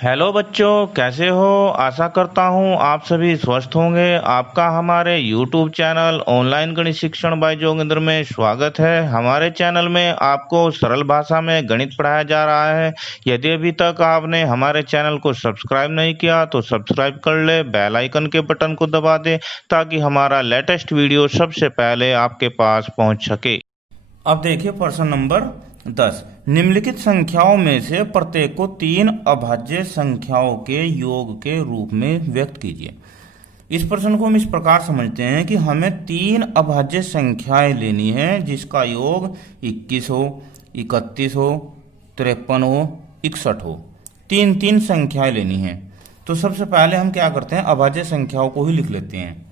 Hello बच्चों, कैसे हो। आशा करता हूँ आप सभी स्वस्थ होंगे। आपका हमारे YouTube चैनल ऑनलाइन गणित शिक्षण बाय जोगिंदर में स्वागत है। हमारे चैनल में आपको सरल भाषा में गणित पढ़ाया जा रहा है। यदि अभी तक आपने हमारे चैनल को सब्सक्राइब नहीं किया तो सब्सक्राइब कर ले, बेल आइकन के बटन को दबा दे ताकि हमारा लेटेस्ट वीडियो सबसे पहले आपके पास पहुँच सके। अब देखिए प्रश्न नंबर 10। निम्नलिखित संख्याओं में से प्रत्येक को तीन अभाज्य संख्याओं के योग के रूप में व्यक्त कीजिए। इस प्रश्न को हम इस प्रकार समझते हैं कि हमें तीन अभाज्य संख्याएं लेनी है जिसका योग 21 हो, 31 हो, 53 हो, 61 हो। तीन तीन संख्याएं लेनी है। तो सबसे पहले हम क्या करते हैं, अभाज्य संख्याओं को ही लिख लेते हैं।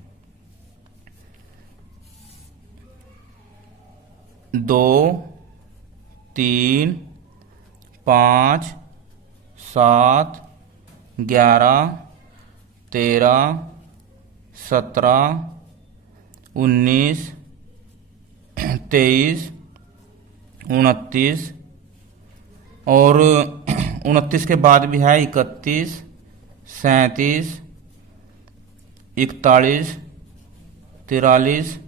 2, 3, 5, 7, 11, 13, 17, 19, 23, 29 और 29 के बाद भी है 31, 37, 41, 43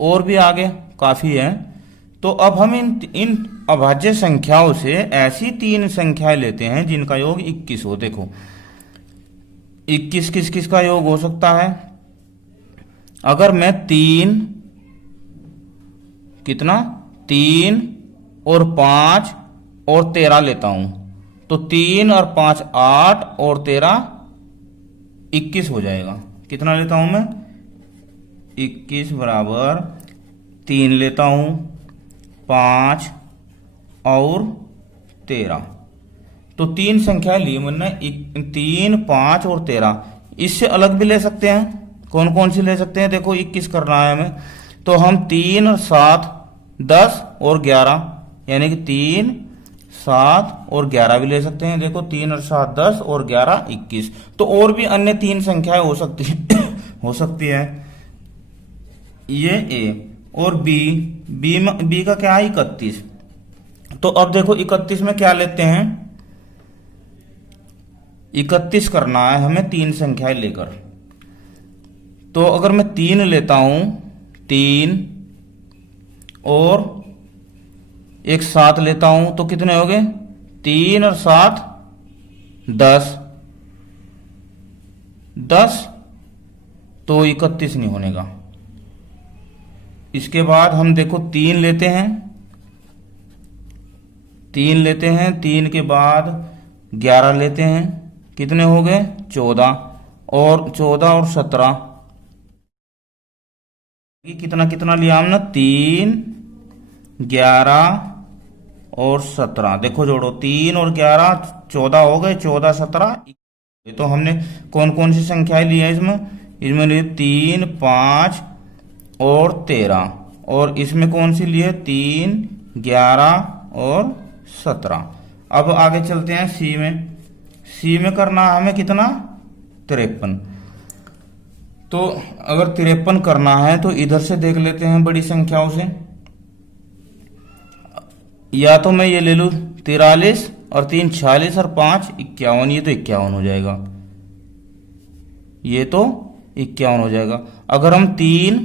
और भी आगे काफी है। तो अब हम इन अभाज्य संख्याओं से ऐसी तीन संख्याएं लेते हैं जिनका योग 21 हो। देखो 21 किस किस का योग हो सकता है। अगर मैं 3 और 5 और 13 लेता हूं तो 3 और 5 8 और 13 21 हो जाएगा। कितना लेता हूं मैं, 21 बराबर 3 लेता हूं, 5 और 13। तो तीन संख्या ली मैंने, 3, 5 और 13। इससे अलग भी ले सकते हैं। कौन कौन सी ले सकते हैं, देखो 21 करना है हमें तो हम 3 और 7 10 और 11 यानी कि 3, 7 और 11 भी ले सकते हैं। देखो 3 और 7 10 और 11 21। तो और भी अन्य तीन संख्याएं हो सकती है हो सकती है। ये ए और बी का क्या है 31। तो अब देखो 31 में क्या लेते हैं, 31 करना है हमें तीन संख्याएं लेकर। तो अगर मैं 3 लेता हूं, 3 और एक 7 लेता हूं तो कितने हो गए, 3 और 7 10 तो 31 नहीं होने का। इसके बाद हम देखो 3 लेते हैं, 3 के बाद 11 लेते हैं, कितने हो गए 14 और 17 कितना कितना लिया हमने, 3, 11 और 17। देखो जोड़ो 3 और 11 14 हो गए, 14 17। तो हमने कौन कौन सी संख्याएं ली है इसमें लिए 3, 5 और 13 और इसमें कौन सी लिए 3, 11 और 17। अब आगे चलते हैं सी में करना है हमें कितना 53। तो अगर 53 करना है तो इधर से देख लेते हैं बड़ी संख्याओं से। या तो मैं ये ले लूं 43 और 3 46 और 5 51। ये तो 51 हो जाएगा, ये तो 51 हो जाएगा। अगर हम 3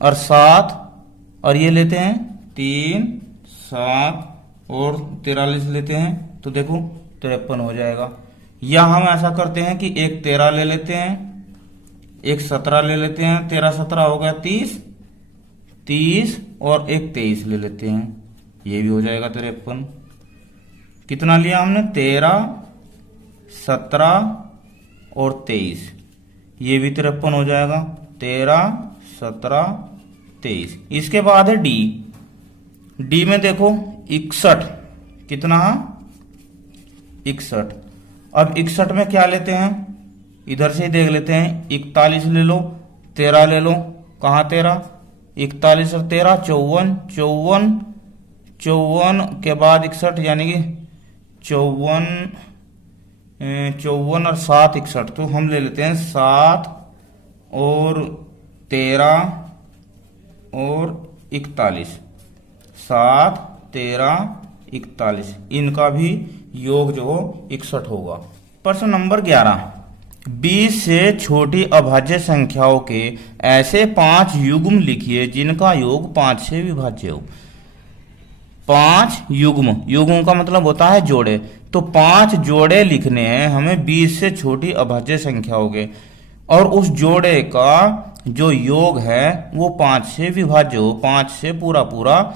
और 7 और ये लेते हैं 3, 7 और 43 लेते हैं तो देखो 53 हो जाएगा। या हम ऐसा करते हैं कि एक 13 ले लेते हैं, एक 17 ले लेते हैं, 13 17 हो गया 30 और एक 23 ले लेते हैं, ये भी हो जाएगा 53। कितना लिया हमने 13, 17 और 23, ये भी 53 हो जाएगा। 13, 17, 23। इसके बाद है डी में देखो 61, कितना 61। अब 61 में क्या लेते हैं, इधर से ही देख लेते हैं, 41 ले लो, 13 ले लो, कहाँ 13, 41 और 13 54 के बाद 61 यानी कि 54 और 7 61। तो हम ले लेते हैं 7 और 13 और 41, 7, 13, 41 इनका भी योग जो हो 61 होगा। प्रश्न नंबर 11, 20 से छोटी अभाज्य संख्याओं के ऐसे 5 युग्म लिखिए जिनका योग 5 से विभाज्य हो। 5 युग्म, युग्म का मतलब होता है जोड़े, तो 5 जोड़े लिखने हैं हमें 20 से छोटी अभाज्य संख्याओं के, और उस जोड़े का जो योग है वो 5 से विभाज्य हो, 5 से पूरा पूरा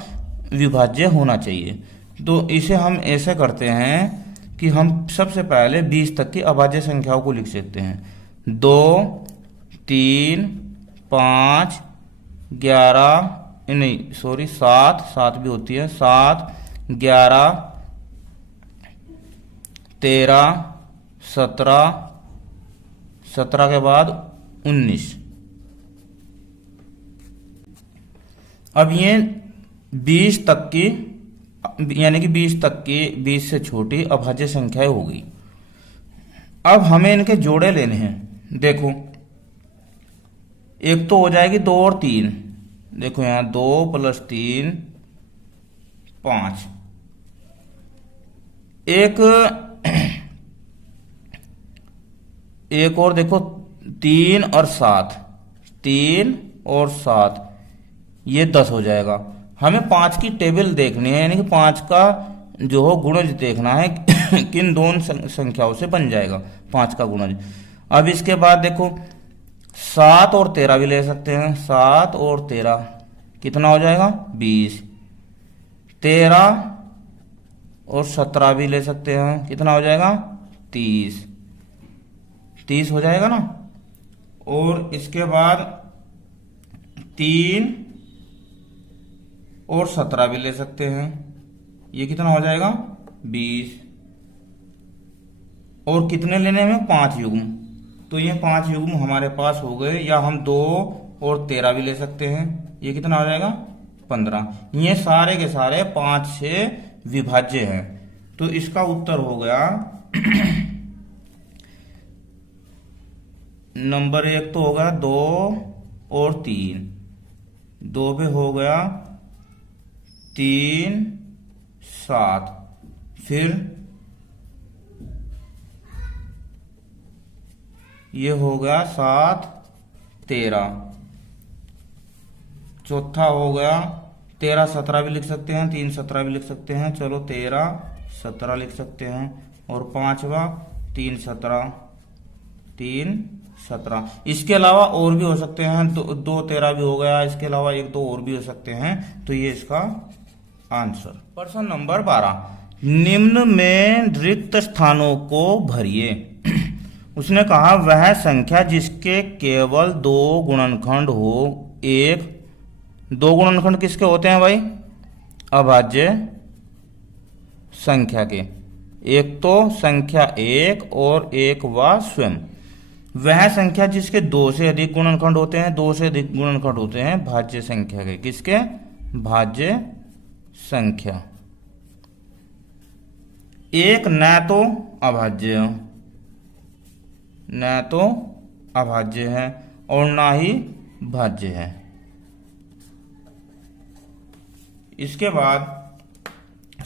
विभाज्य होना चाहिए। तो इसे हम ऐसे करते हैं कि हम सबसे पहले 20 तक की अभाज्य संख्याओं को लिख सकते हैं। 2, 3, 5, 11, नहीं सॉरी 7 भी होती है, 7, 11, 13, 17 के बाद 19। अब ये 20 तक की, यानी कि 20 तक की 20 से छोटी अभाज्य संख्याएं होगी। अब हमें इनके जोड़े लेने हैं। देखो एक तो हो जाएगी 2 और 3, देखो यहां 2 + 3 5। एक और देखो 3 और 7, 3 और 7 ये 10 हो जाएगा। हमें 5 की टेबल देखनी है, यानी कि 5 का जो हो गुणज देखना है किन दोनों संख्याओं से बन जाएगा 5 का गुणज। अब इसके बाद देखो 7 और 13 भी ले सकते हैं, 7 और 13 कितना हो जाएगा 20। 13 और 17 भी ले सकते हैं, कितना हो जाएगा 30 हो जाएगा ना। और इसके बाद 3 और 17 भी ले सकते हैं, ये कितना हो जाएगा 20। और कितने लेने में 5 युग्म, तो ये 5 युग्म हमारे पास हो गए। या हम 2 और 13 भी ले सकते हैं, ये कितना हो जाएगा 15। ये सारे के सारे 5 से विभाज्य हैं, तो इसका उत्तर हो गया नंबर 1 तो हो गया 2 और 3, 2 पे हो गया 3, 7, फिर ये हो गया 7, 13, चौथा हो गया 13, 17 भी लिख सकते हैं, 3, 17 भी लिख सकते हैं, चलो 13, 17 लिख सकते हैं। और पांचवा 3, 17, 3, 17। इसके अलावा और भी हो सकते हैं, 2, 13 भी हो गया, इसके अलावा 1, 2 और भी हो सकते हैं, तो ये इसका आंसर। प्रश्न नंबर 12, निम्न में रिक्त स्थानों को भरिए। उसने कहा वह संख्या जिसके केवल 2 गुणनखंड हो। 2 गुणनखंड किसके होते हैं भाई? अभाज्य संख्या के। एक तो संख्या 1 और एक व स्वयं। वह संख्या जिसके 2 से अधिक गुणनखंड होते हैं, 2 से अधिक गुणनखंड होते हैं भाज्य संख्या के। किसके? भाज्य संख्या। एक न तो अभाज्य है और ना ही भाज्य है। इसके बाद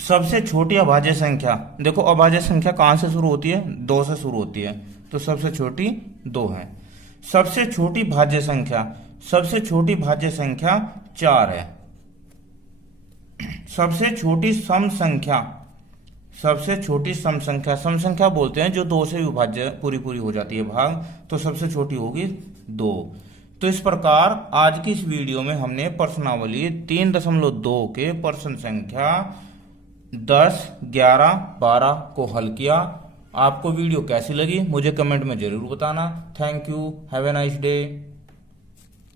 सबसे छोटी अभाज्य संख्या, देखो अभाज्य संख्या कहां से शुरू होती है? 2 से शुरू होती है, तो सबसे छोटी 2 है। सबसे छोटी भाज्य संख्या 4 है। सबसे छोटी सम संख्या बोलते हैं जो 2 से विभाज्य पूरी हो जाती है भाग, तो सबसे छोटी होगी 2। तो इस प्रकार आज की इस वीडियो में हमने प्रश्नावली 3.2 के प्रश्न संख्या 10, 11, 12 को हल किया। आपको वीडियो कैसी लगी मुझे कमेंट में जरूर बताना। Thank you, have a nice day.